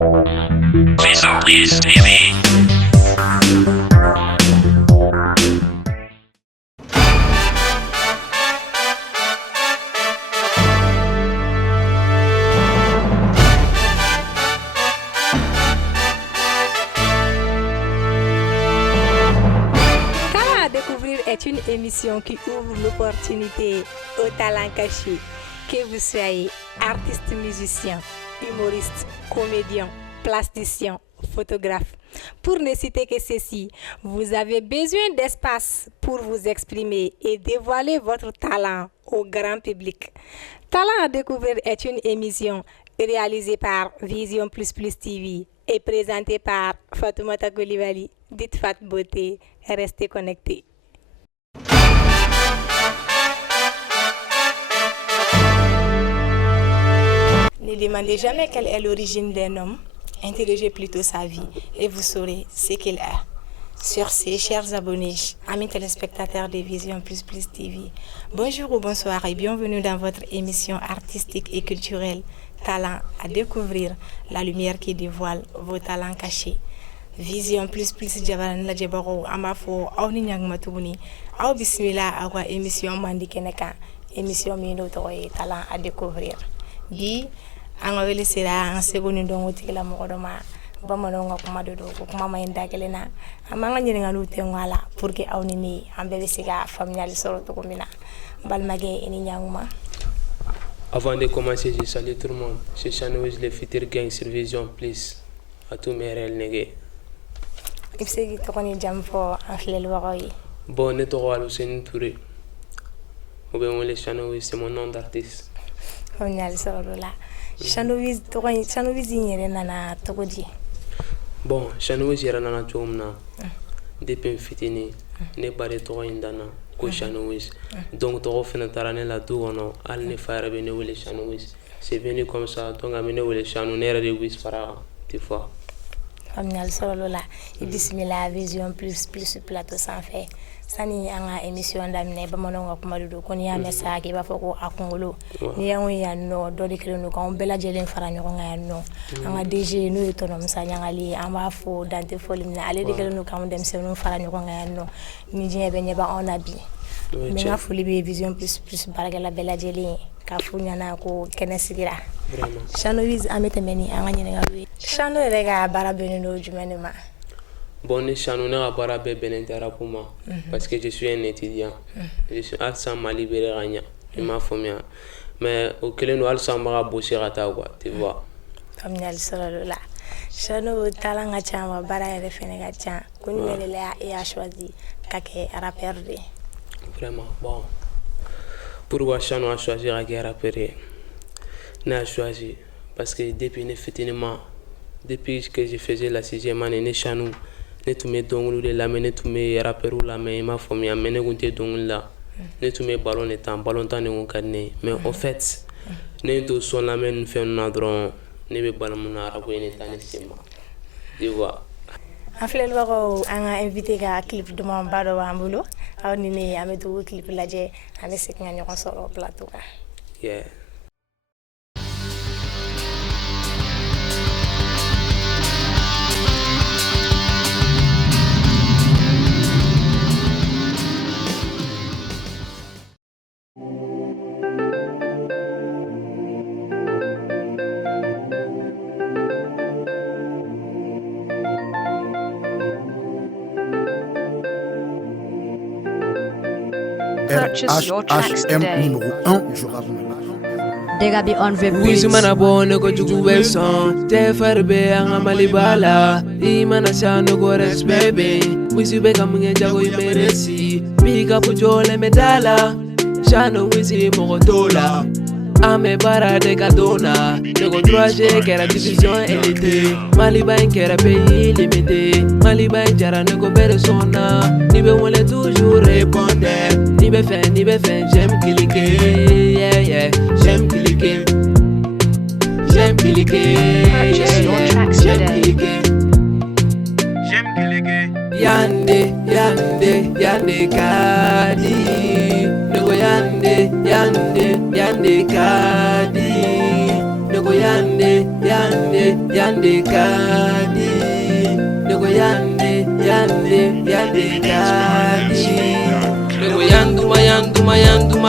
Please TV. Talent à découvrir est une émission qui ouvre l'opportunité aux talents cachés. Que vous soyez artiste, musicien, humoriste, comédien, plasticien, photographe. Pour ne citer que ceci, vous avez besoin d'espace pour vous exprimer et dévoiler votre talent au grand public. Talent à découvrir est une émission réalisée par Vision Plus Plus TV et présentée par Fatoumata Coulibaly. Dites Fat Beauté, restez connectés. Ne demandez jamais quelle est l'origine d'un homme, interrogez plutôt sa vie et vous saurez ce qu'il est. Sur ces chers abonnés, amis téléspectateurs de Vision Plus Plus TV, bonjour ou bonsoir et bienvenue dans votre émission artistique et culturelle Talent à découvrir, la lumière qui dévoile vos talents cachés. Vision Plus Plus jabaran la jabaro amafo aw ni ñang matuni aw bismillah awa émission mandi keneka émission mi do toy talent à découvrir di anga wele sira en seconde ndongo tikila mo do ma bamano nga kuma do ko kuma may ndagele na amanga nyiri nga lu tengwala pour que aw ni ambe siga familial soro to komina balmage eni ñanguma. Avant de commencer, je salue tout le monde. C'est Chanouis, le futur gang sur Vision Plus. À tous mes réels négés. Ibsegi tokoni jam fo aflel waroyi. Bon, ne te vois Hussein Touré. Ou bien, les Chanouis, c'est mon nom d'artiste. Familial soro la. Chanouis tokoni Chanouis nyere nana tokodi. Bon, Chanouis yera nana chomna. Depuis fitini, ne bare to indana. Ko Chanouis. Donc, tu refais tarane la douane, al ne faire bene ou les Chanouis. C'est venu comme ça, donc amene ou les Chanouis, n'era de wis para, tu vois. Familial solo la bismillah Vision Plus Plus plateau sans fait sani anga émission damine bamano nga kuma do ko ni ya message ba foko akongolo ni ya ya no do de kreno ko bela jelen fara nyoko nga no anga DG no to no msanya ngali amba fo dante folimna ale de kreno kam dem se no fara nyoko nga no ni je be nyeba on abi mi nga fuli be Vision Plus Plus baragala bela jelen ka funya na ko kenesigira Vraiment. Chanouis amete meni anga nyene ngawi Chano rega barabene no jumenema. Bon, les Chanou n'a pas bénéficié pour moi parce que je suis un étudiant. Je suis à ma libéré rien. Il m'a formé. Mais au Kélé, nous allons bosser à ta voix, tu vois. Familial solo la. Chano talanga chama bara de fenega chan. Kuni mele et a choisi kake rappeur de. Vraiment, bon. Pourquoi Chanou a choisi à rapper? N'a choisi parce que depuis depuis que je faisais la 6e année, ne Chanou, ne tous mes dongous de la ne tous mes rappeurs la mais ma famille a mené gonté dongou la, ne tous mes ballons temps ne cadné. Mais en fait, ne tous son la main fait un adron, ne be ballon mon arabe ne tanisima. Tu vois. Aflel waro anga invité ka clip de mon bado ambulo, aw ni ne ametu clip la je ane sek nga ñoko solo plateau ka. Yeah. Purchase your tracks today. numéro 1 du rap. They got be on the Wizi mana bone ko jugu weson te farbe anga malibala I mana chano go respect be Wizi be kamunge jago imeresi Bika pujole medala Chano wizi mogo dola Ame bara de kadona Nego 3G kera division élité Maliba kera pays limité Maliba jara nego bere sona Nibe wole toujours répondre Nibe fin j'aime cliquer Yeah yeah j'aime cliquer J'aime cliquer Purchase your tracks today. J'aime cliquer Yande kadi Nego yande kadi Nego yande yande kadi. Nego yande kadi. Nego yanduma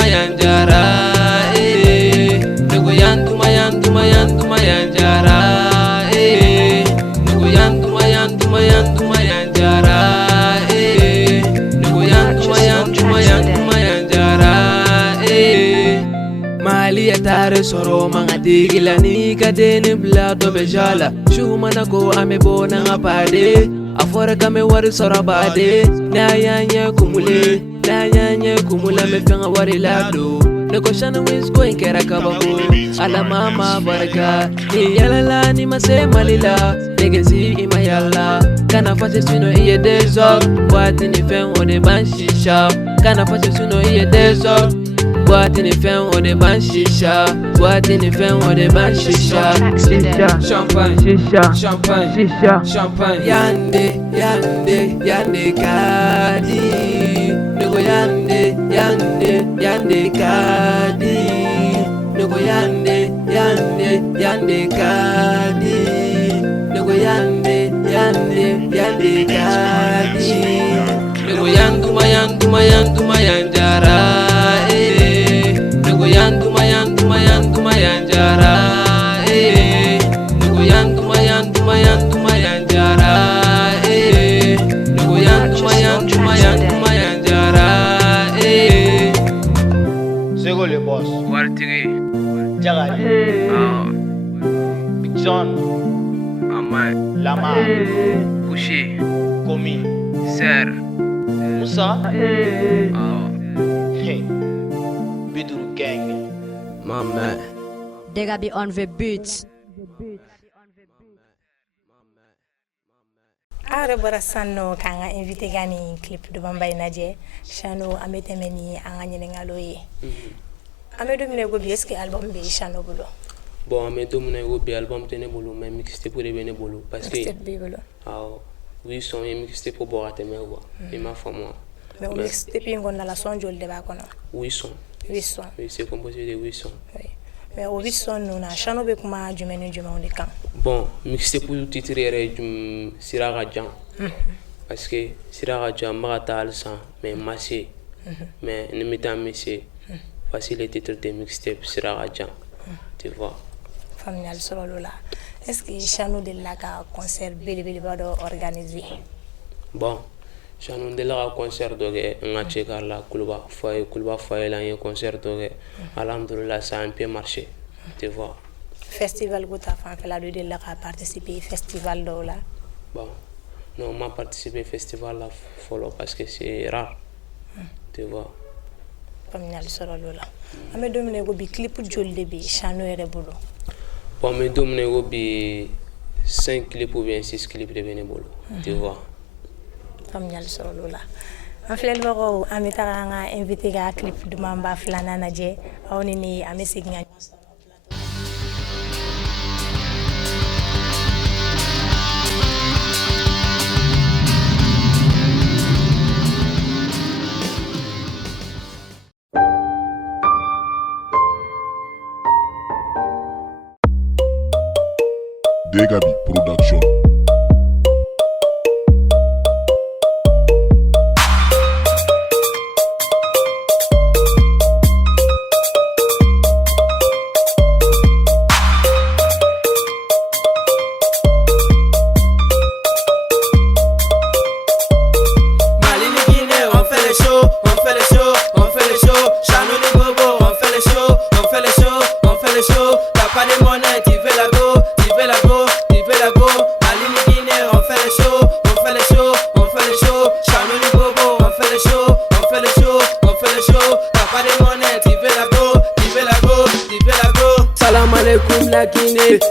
yanjara. Nego yanduma yanjara. Nego yanduma yanjara. Nego yanduma yanjara. Mali ya tare soro manga digila ni kadeni blato bejala. Shumana ko ame bona ngapade. Afora kame wari soro bade. Na yanye kumule me fenga wari lado. Nego shana wins going kera kababu. Ala mama baraka. Ni yalala ni mase malila. Negezi ima yalla. Kana fase sino iye desor. Boati ni fen ode ban shisha. Kana fase sino iye desor. Boîte ni fin on est ban shisha. Boîte ni fin on est ban shisha. Shisha, champagne, shisha, champagne, shisha, champagne. Yande kadi. Nego yande kadi. Nego yande kadi. Nego yande kadi. Nego yanduma yanjara. Nego yanduma yanjara. Nego yanduma yanjara. Nego yanduma yanjara. Sego le boss. Wartigi. Jagari. Big John. Amai. Lama. Kushi. Komi. Ser. Musa. Hey. Biduru gang. My man. Dega be on the beats. Are bara sanno kanga invité gani clip do bambay naje Shano amete meni anga nyene ngaloye amedo mine go bi est-ce que album be Shano bolo Bon amedo mine go bi album tene bolo mais mixtape pour bene bolo parce que oui son mixtape pour boire teme quoi et ma femme moi mais mixtape ngon na la son jol de ba kono 800 oui c'est composé de 800 oui mais au 800 nous na Shano be kuma jumeni on de kan bon mixtape pour titre jum Siraga Jan parce que Siraga Jan maratal sans mais massé mais ne m'étant messé facile le titre de mixtape Siraga Jan tu vois familial solo là est-ce que Shano de la ka concert beli ba do organiser bon Shano de la concert doge ngache karla kulba foyer la un concert doge alhamdulillah ça a un peu marché tu vois festival go ta fan fait la de la participer festival do là bon non m'a participé festival là follow parce que c'est rare tu vois familial solo là ame domine go bi clip jolde bi Shano ere bolo bon me domine go bi 5 clips ou bien 6 clips de bénévole tu vois familial solo là en fait le ro ame taranga invité ga clip du mamba flana naje awni ni ame signa Degabi Production.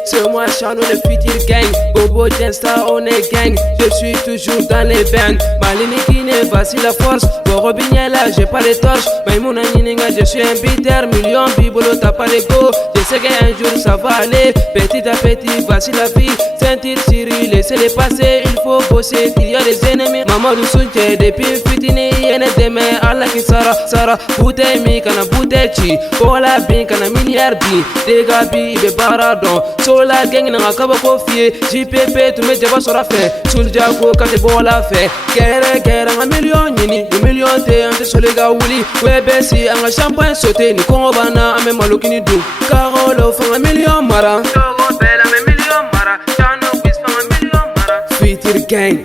C'est moi Shano le futur gang. Bobo Gangsta on est gang. Je suis toujours dans les bands. Malini Guinée, voici la force. Boro Bignella, j'ai pas les torches. Maïmouna Nininga, je suis un bitter. Million bibolo, t'as pas les go. sais qu'un jour ça va aller. Petit à petit, voici la vie. Sentir Siri, laissez-les passer. Il faut bosser, il y a des ennemis. Maman du soutien depuis fitini. Y'en demain, Allah qui Sara. Bouteille mi, kana bouteille chi. Bola bin, kana milliard bi. Dega bi, ibe baradon. Sola gang na kaba kofie. JPP, tu me jaba sora fe. Sulja ko kate bola fe. Kere, un million nini. Un million te, ante solega wuli. Webe si, anga champagne sauté. Ni kongo bana, ame malokini du. Karolo, fang un million mara. Togo bela, me million mara. Chano quiz, fang un million mara. Fitir gang.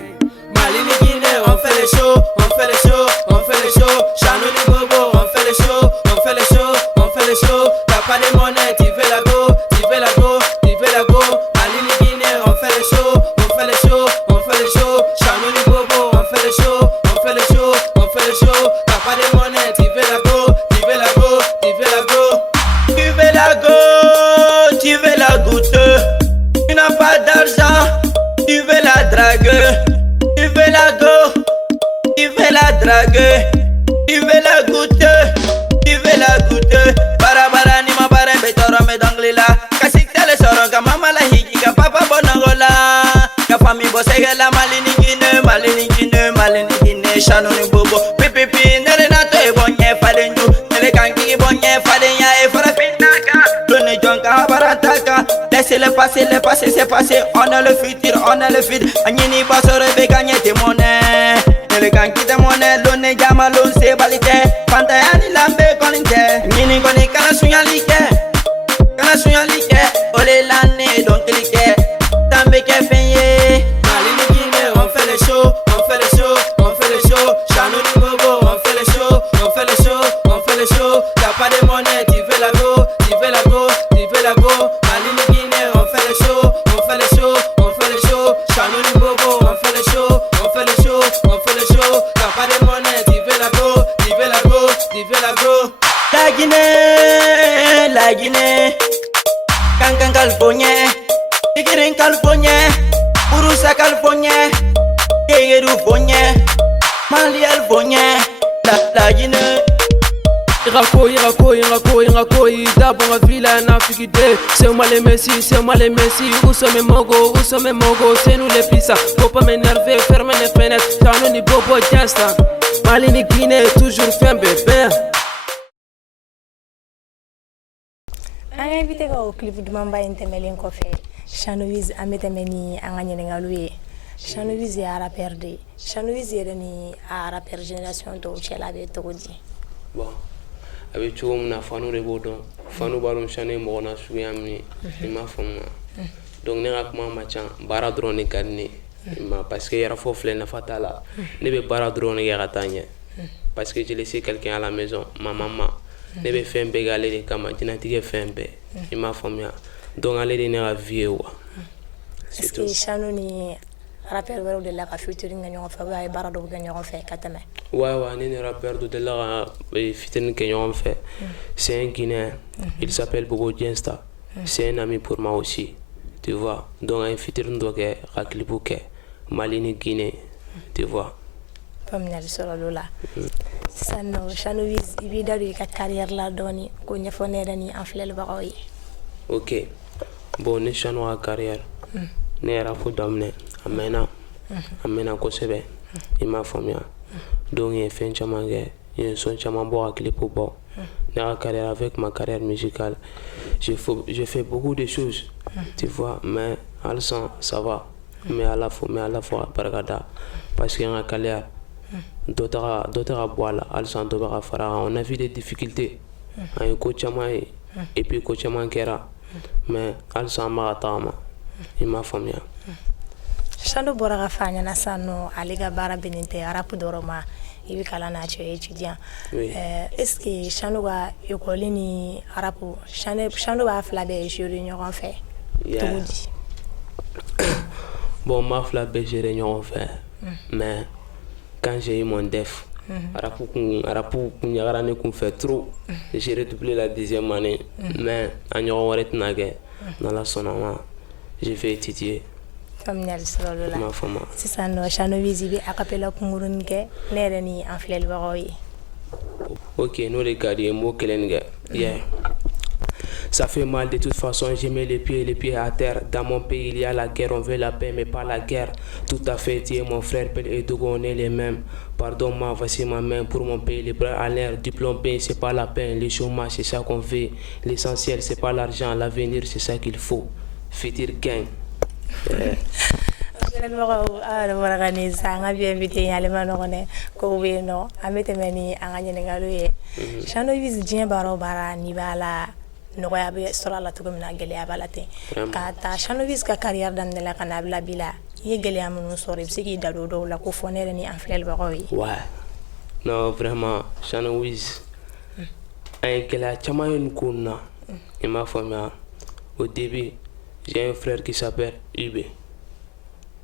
Malini Guinée, on fait les shows, on fait les shows, on fait les shows. Chano ni bobo, on fait les shows, on fait les shows, on fait les shows. T'as pas de monnaie, tu fais la go, tu fais la go, tu fais la go. Malini Guinée, on fait les shows, on fait les shows, on fait les shows. Chano ni bobo, on fait les shows, on fait les shows, on fait les shows. T'as pas de monnaie, tu fais la go, tu fais la go, tu fais la go. Tu fais la go, tu fais la goutte. Tu n'as pas d'argent, tu fais la drague. Tu veux la go, tu veux la drague, tu veux la goûter, tu veux la goûter. Bara ni ma bara betoro me danglila. Kasik tele soro ka mama la hiki ka papa bonangola. Ka fami bosege la malini Guinée, Chano ni bobo. Pipi nele na to e bonye fadenju, nele kanki bonye fadenya e fara pinaka. Doni jonka barataka. Laissez-le passer, c'est passé. On a le futur, on a le futur. Agnini basore be gagner tes monnaies. Le ganki de monnaie, donne jamalon se balite. Pantayani lambe koninte. Nini koni kana sunyalike. Ole l'année donc clique. Tambe ke feye. Malini Guinée, on fait les shows, on fait les shows, on fait les shows. Chano ni bobo, on fait les shows, on fait les shows, on fait les shows. T'as pas de monnaie, tu fais la go, tu fais la go, tu fais la go. Malini Guinée, on fait les shows, on fait les shows, on fait les shows. Chano ni bobo, on fait les shows, on fait les shows, on fait les shows. T'as pas de monnaie, tu fais la go, tu fais la go, tu fais la go. La Guinée, Kankan California, Tikirin California, Urusa California, Kegeru Fonya, Mali Alfonya, la Guinée. Irakoi, d'abord ma villa n'a figuré. C'est moi les Messi, où sont mes mogos, c'est nous les pissa. Faut pas m'énerver, ferme les fenêtres, Chano ni bobo jasta. Malini Guinée, toujours fait un bébé. An invité au clip du Mamba Intemelen Kofe. Chano Wiz ametemeni anganyene ngaluye. Chano Wiz ya rapper de. Chano Wiz ni a rapper génération to chela be todi. Bon. Avec tout mon afano de bodon. Fano balon chane mo na suyamni. Ima fama. Donc ne rakma machan bara drone kadni. Ima parce que yara fo fle na fatala. Ne be bara drone ya gatanya. Parce que j'ai laissé quelqu'un à la maison, ma maman. Ne be faire un bégalé de kama, dina tige faire un bé. Il m'a formé. Donc aller de na vie wa. Est-ce que Chano ni rappeur wero de la ka featuring nyon fa way bara do nyon fa katame. Ouais, ni rappeur de la featuring nyon fa. C'est un Guinéen. Il s'appelle Bobo Diensta. C'est un ami pour moi aussi. Tu vois. Donc un featuring do ke raklibuke Malini Guinée. Tu vois. Pamnel solo lola. Sanno Chano Wiz ibi daru ka carrière la doni ko nyafone dani en flel baroy. OK. Bon, ni Chano a carrière. Ne rafu domne. Amena ko sebe. Il m'a formé. Donc il fait un chamangue, il son chamambo à clip bon. Dans la carrière avec ma carrière musicale, j'ai fait beaucoup de choses. Tu vois, mais à l'instant ça va. Mais à la fois pargada parce qu'il y a un carrière. D'autres à boire là, on a vu des difficultés. Un coach et puis coach kera. Mais alsa maratama. Il m'a formé. Chano bora fanya na sano aliga bara beninte arapu doroma ibi kala na cho étudiant. Est-ce que Chano va école ni arapu Chano va flabe juri ñoron fait. Bon, ma flabe juri ñoron fait. Mais quand j'ai eu mon def, arapu kunyagara ne kun fait trop. J'ai redoublé la deuxième année. Mais en ñoron waret nage dans la sonoma, j'ai fait étudier. Comme Niel Solola. C'est ça, nous, Chano Wiz bi acapella Kumurunke, Nereni en flel baroy. OK, nous les gars, mo kelenge. Yeah. Ça fait mal de toute façon, j'ai mis les pieds à terre. Dans mon pays, il y a la guerre, on veut la paix, mais pas la guerre. Tout à fait, tu es mon frère, Pelle et Dogo, on est les mêmes. Pardonne-moi, voici ma main pour mon pays, les bras à l'air. Diplôme B, c'est pas la peine, le chômage, c'est ça qu'on veut. L'essentiel, c'est pas l'argent, l'avenir, c'est ça qu'il faut. Futur gang. waragani sanga bien invité yale manone ko weno amete meni anganye ngalo ye shano vis jien baro bara ni bala no ya be sura la to mina gele ya balate ka ta shano vis ka carrière dan la kana bla bila ye gele ya mun sori bsiki dado do la ko fonere ni enflel baro yi Ouais. Non, vraiment, shano vis un gela chamayon kuna. Il m'a formé au début, j'ai un frère qui s'appelle Ube.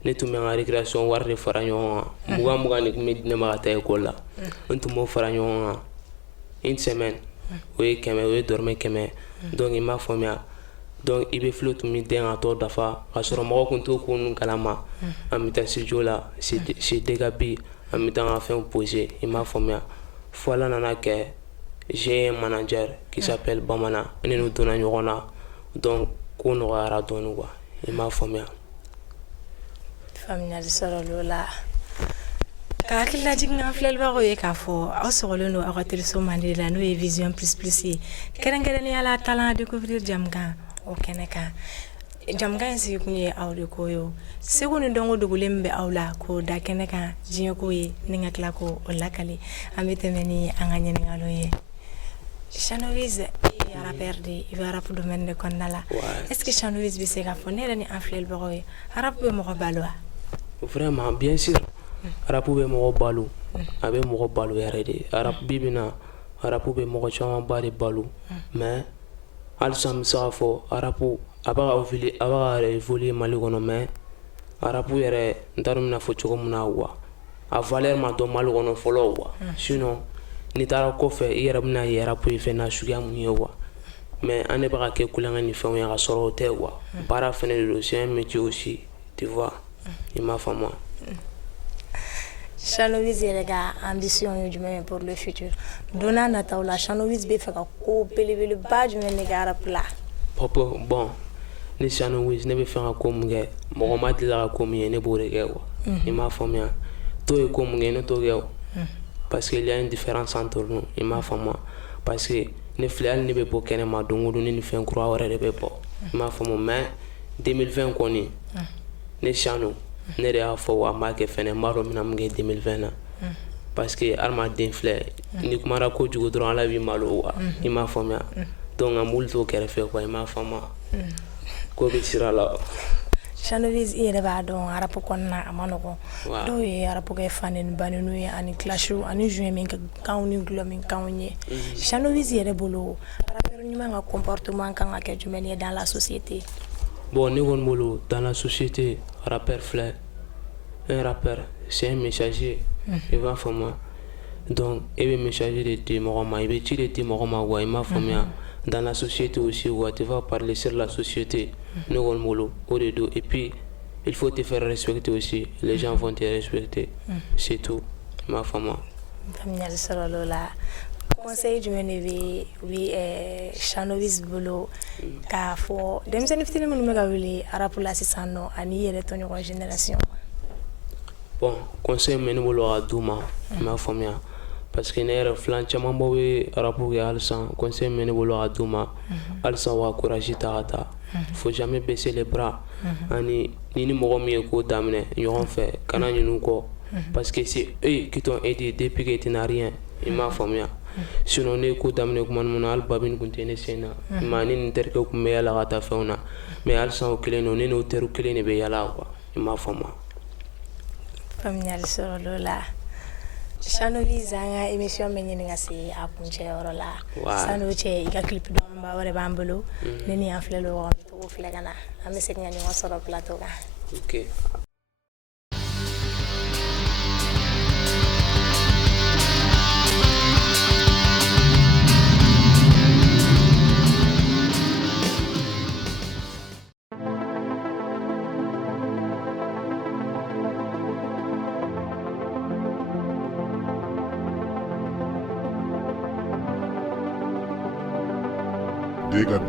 Ne tun bɛ n ka récréation wari de fara ɲɔgɔn kan mugan de tun bɛ di ne ma ka taa école la n tun b'o fara ɲɔgɔn kan une semaine o ye 100 o ye dɔrɔmɛ 100 donc i m'a faamuya donc i bɛ filo tun bɛ den ka tɔ dafa ka sɔrɔ mɔgɔ tun t'o ko ninnu kalama an bɛ taa studio la chez Degabi an bɛ taa an ka fɛnw poser i m'a faamuya fo ala nana kɛ j'ai un manager qui s'appelle Bamana ne n'o donna ɲɔgɔn na donc ko nɔgɔyara dɔɔnin quoi i m'a faamuya. Familial sɔrɔ lola ka hakilila jigin an filɛlibagaw ye k'a fɔ aw sɔgɔlen don aw ka téléso mandi la n'o ye vision plus plus ye kɛrɛnkɛrɛnnenya la talent à découvrir jamukan o kɛnɛ kan jamukan in sigi kun ye aw de ko ye segu ni dɔnko dogolen min bɛ aw la k'o da kɛnɛ kan diɲɛ ko ye ni ka tila k'o lakali an bɛ tɛmɛ ni an ka ɲininkaliw ye Chanowiz est rappeur de il va rap domaine de kɔnɔna la est-ce que Chanowiz bɛ se k'a fɔ ne yɛrɛ ni an filɛlibagaw ye rap bɛ mɔgɔ balo wa Vraiment, bien sûr. Arapu be mɔgɔ balo. A bɛ mɔgɔ balo yɛrɛ de. Arapu bi bi na arapu bɛ mɔgɔ camanba de balo. Mais halisa n bɛ se k'a fɔ arapu a bɛ ka évoluer Mali kɔnɔ mais arapu yɛrɛ n t'a dɔn n bɛna fɔ cogo min na quoi. A valeur ma dɔn Mali kɔnɔ fɔlɔ quoi. Sinon n'i taara kɔfɛ i yɛrɛ bɛna ye arapu ye fɛn na suguya mun ye quoi. Mais an de bɛ ka kɛ kulonkɛ ni fɛnw ye ka sɔrɔ o tɛ quoi. Baara fɛnɛ de don, c'est un métier aussi, tu vois. Il m'a fait moi. Chanowiz yɛrɛ ka ambition ye jumɛn ye pour le futur donna nataw la Chanowiz bɛ fɛ ka ko belebeleba jumɛn de kɛ rap la Bon, ni Chanowiz ne bɛ fɛ ka ko mun kɛ mɔgɔ ma deli ka ko min ye ne b'o de kɛ quoi. I m'a faamuya to ye ko mun kɛ ne t'o kɛ parce que il y a une différence entre nous i m'a faamuya parce que ne filɛ hali ne bɛ bɔ kɛnɛma don o don ne ni fɛn kura wɛrɛ de bɛ bɔ i m'a faamu mais 2020 kɔni ne Chano ne de y'a fɔ wa n b'a kɛ fɛnɛ n b'a dɔn n bɛna mun kɛ 2020 na parce que hadamaden filɛ ni kumara kojugu dɔrɔn ala b'i malo wa i m'a faamuya donc an b'olu to kɛrɛfɛ quoi i m'a faamuya ko bɛ sira la. Chanowiz i yɛrɛ b'a dɔn rap kɔnɔna a ma nɔgɔn dɔw ye rap kɛ faneni banenu ye ani clashw ani jouer min kanw ni gulɔ min kanw ye Chanowiz yɛrɛ bolo rappeur ɲuman ka comportement kan ka kɛ jumɛn ye dans la société. Bon, ne kɔni bolo dans la société rappeur filɛ un rappeur c'est un messager i b'a faamuya donc e bɛ messager de di mɔgɔ ma i bɛ ci de di mɔgɔ ma quoi i m'a faamuya dans la société aussi quoi tu vas parler sur la société ne kɔni bolo o de don et puis il faut te faire respecter aussi les gens vont te respecter c'est tout i m'a faamuya. Faamuyali sɔrɔ l'o la conseil jumɛn de bɛ Chanowiz bolo k'a fɔ denmisɛnnin fitinin minnu bɛ ka wuli rap la sisan nɔ ani yɛrɛ tɔɲɔgɔn génération. Bon, conseil min bɛ ne bolo ka d'u ma i m'a faamuya parce que ne yɛrɛ filan camanba bɛ rap kɛ halisa conseil min bɛ ne bolo ka d'u ma halisa wa courage ta ka taa faut jamais baisser les bras ani ni mɔgɔ min ye ko daminɛ ɲɔgɔn fɛ kana ɲin'u kɔ parce que c'est eux qui t'ont aidé depuis que tu n'as rien i m'a faamuya sinon ne ye ko daminɛ kuma min na hali babini tun tɛ ne sen na i m'a ne ni n terikɛw tun bɛ yala ka taa fɛnw na mais halisa o kelen don ne n'o teriw kelen de bɛ yala quoi i m'a faamuya. Faamuyali sɔrɔ l'o la Chanowiz an ka émission bɛ ɲini ka se a kuncɛyɔrɔ la san'o cɛ i ka clip dɔnba wɛrɛ b'an bolo ne ni an filɛlibagaw bɛ to k'o filɛ ka na an bɛ segin ka ɲɔgɔn sɔrɔ plateau kan. Ok. Degabi.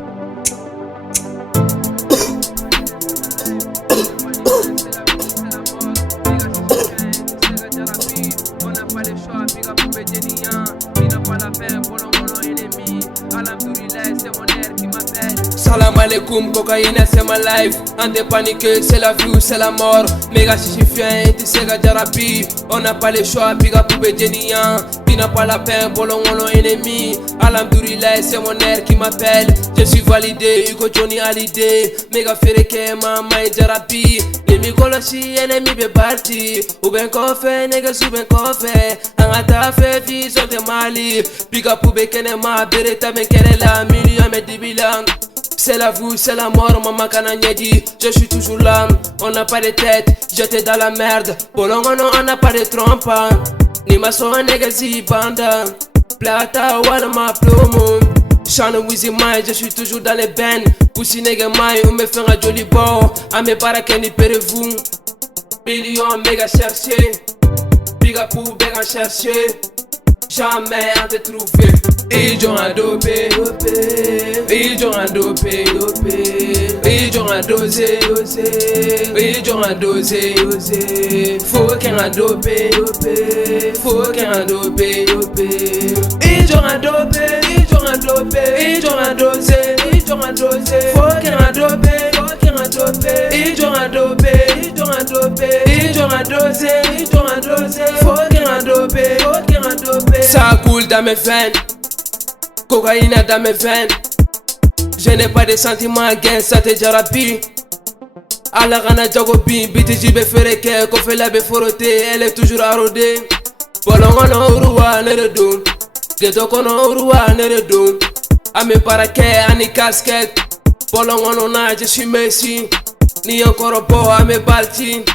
alaikum, cocaïne c'est ma life. En dépaniqué, c'est la vie ou c'est la mort. Méga chichifien, tu sais que Jarabi. On n'a pas le choix, biga poubé géniant. Qui n'a pas la peine, bolon on ennemi. Alhamdoulilah, c'est mon air qui m'appelle. Je suis validé, Hugo Johnny Hallyday. Méga fereke, maman et Jarabi. Nemi kolosi, ennemi be parti. Ou ben kofe, nègre sous ben kofe. Angata fait vie, sur de Mali. Biga poubé kene ma, bereta ben kene la. Million mais 10 bilans. C'est la vie, c'est la mort, maman kananya dit. Je suis toujours là, on n'a pas de tête. J'étais dans la merde, bolongo non, on n'a pas de trompe. Ni ma son nègre si banda. Plata, wala ma plomo. Chano Wizzy Mai, je suis toujours dans les bennes. Poussi nègre mai, on me fait un joli bon. A mes parakeni perez-vous. Million méga cherché. Biga pour béga cherché. Jamais à te trouver. Ils ont adopé, ils ont adopé, ils ont adosé, ils ont adosé. Faut qu'un adopé, faut qu'un adopé. Ils ont adopé, ils ont adopé, ils ont adosé, ils ont adosé. Faut qu'un adopé, faut qu'un adopé. Ils ont adopé, ils ont adopé, ils ont adosé, ils ont adosé. Faut qu'un adopé, faut qu'un adopé. Ça coule dans mes veines. Cocaïne dans mes veines. Je n'ai pas de sentiments gain, ça te Jarabi. Ala gana jagobi, BTG be fereke, Kofela be foroté, elle est toujours arrodée. Bolongo no uruwa neredum, Geto kono uruwa neredum. Ame parake, ani casquette. Bolongo no na, je suis Messi. Ni encore po, ame balti.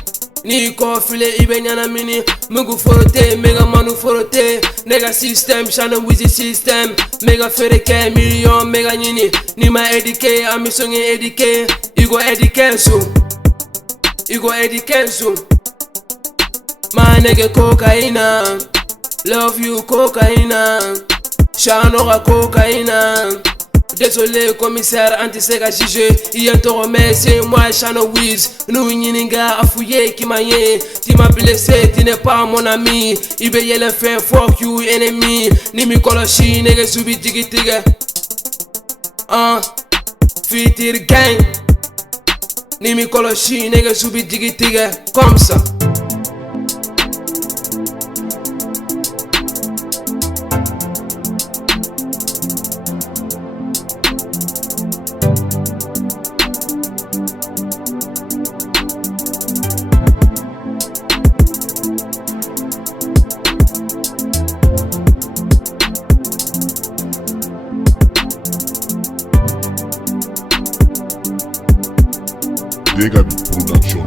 Ni confilé, ibe nyana mini. Mugu foroté, mega manu foroté. Nega system, Chano Wizzy system. Mega fereke, million, mega nini. Ni ma éduqué, ami songe éduqué. Igo éduqué so. Igo éduqué so. Ma nega cocaïne. Love you cocaïne. Chano ga cocaïne. Désolé commissaire anti-sega jugé. Hier te remercie moi Chano Wiz. Nous yininga a fouillé qui m'a yé. Tu m'as blessé, tu n'es pas mon ami. Ibe yele fait fuck you ennemi. Ni mi koloshi nege subi digi tige. Fitir gang. Ni mi koloshi nege subi digi tige. Comme ça. Degabi Production.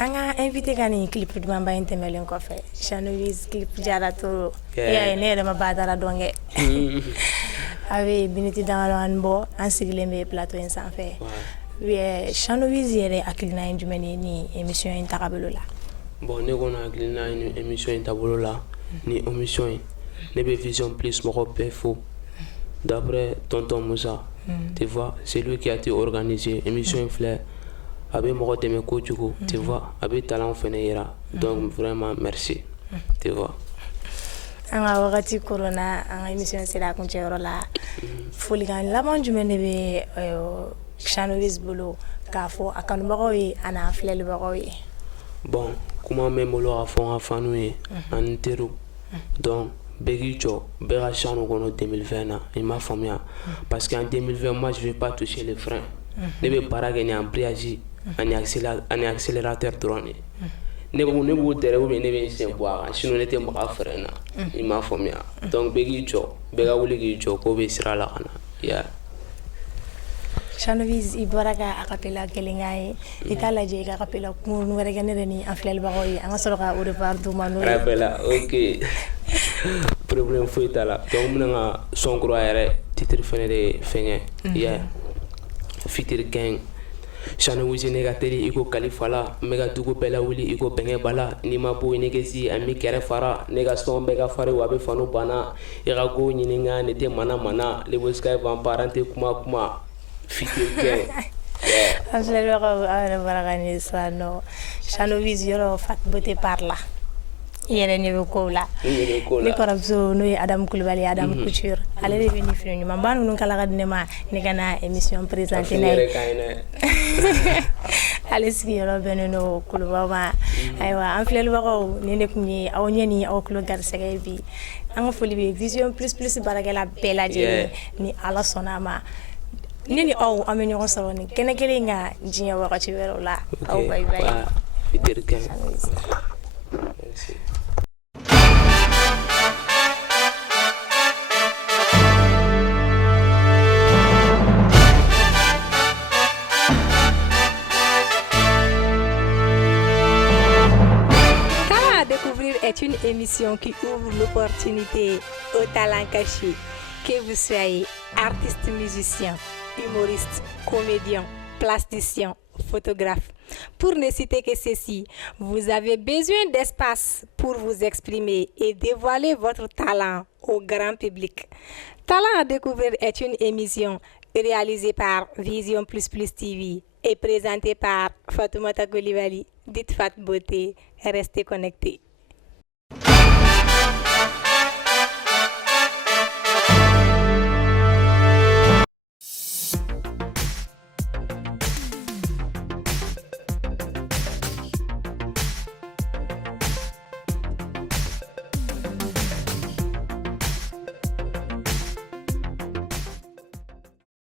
Anga invité gani clip du mamba intemelen ko fe Chano Wiz clip jara to ya ne de ma badara donge ave biniti dans l'anbo en sigle me plateau en sans fait oui Chano Wiz yere akilina njumeni ni émission intakabelo la bon ne gona akilina ni émission intabolo la ni émission ne be vision plus moko pe faux d'après tonton Moussa tu vois c'est lui qui a été organisé émission fleur Abe moko teme ko jugo, tu vois, abe talent fene yera. Donc vraiment merci. Tu vois. Anga wakati corona, anga émission c'est la kunchero la. Foligan la bon jumene be Chano Wiz bolo kafo akanu bakoyi ana flel bakoyi. Bon, comment même lo a fond afanoué en teru. Donc Begicho, Bera Chano Gono 2020 na, il m'a formé parce qu'en 2020 moi je vais pas toucher les freins. Ne be para gagner en préagi. Un accélérateur drone. Ne vous tere ou ne be se boire sinon n'était pas frère il m'a formé donc begi cho bega wuli gi cho ko be sira la kana ya Chanovis i bɔra ka a capella kelen k'a ye i t'a lajɛ i ka capella kun wɛrɛ kɛ ne yɛrɛ ni an filɛlibagaw ye an ka sɔrɔ ka au revoir d'u ma n'o ye Rappela, ok. Problème foyi t'a la. Donc n bɛna n ka son kura yɛrɛ titre fɛnɛ de fɛngɛ. Yeah. Fitir gang. Shano wuzi ne ka teli i ko kalifa la. N bɛ ka dugu bɛɛ lawuli i ko bɛngɛ bala. N'i ma bo ne kɛsi a mi kɛrɛ fara. Ne ka son bɛɛ ka fari wa a bɛ fanu bana. I ka ko ɲininka ne tɛ mana. Lebo Sky Vampire an tɛ kuma. Fitir gang. an filɛlibagaw aw yɛrɛ baraka ni sisan nɔ Chanovis yɔrɔ Fat Beauté par là i yɛrɛ ɲɛ bɛ kow la ne kɔrɔmuso n'o ye Adamu Kulibali Adamu Couture ale de bɛ ni fini ɲuman ba ninnu kala ka di ne ma ne ka na émission présenter n'a ye ale sigiyɔrɔ bɛnnen don Kuluba ma ayiwa an filɛlibagaw ni ne tun ye aw ɲɛ ni aw tulo garisɛgɛ ye bi an ka foli bɛ Vision Plus Plus baarakɛla bɛɛ lajɛlen ni Ala sɔnna a ma ne ni aw an bɛ ɲɔgɔn sɔrɔ ni kɛnɛ kelen ka diɲɛ wagati wɛrɛw la aw bye bye. Fitir gang. Est une émission qui ouvre l'opportunité aux talents cachés. Que vous soyez artiste, musicien, humoriste, comédien, plasticien, photographe. Pour ne citer que ceci, vous avez besoin d'espace pour vous exprimer et dévoiler votre talent au grand public. Talent à découvrir est une émission réalisée par Vision Plus Plus TV et présentée par Fatoumata Coulibaly, dite Fat Beauté. Restez connectés.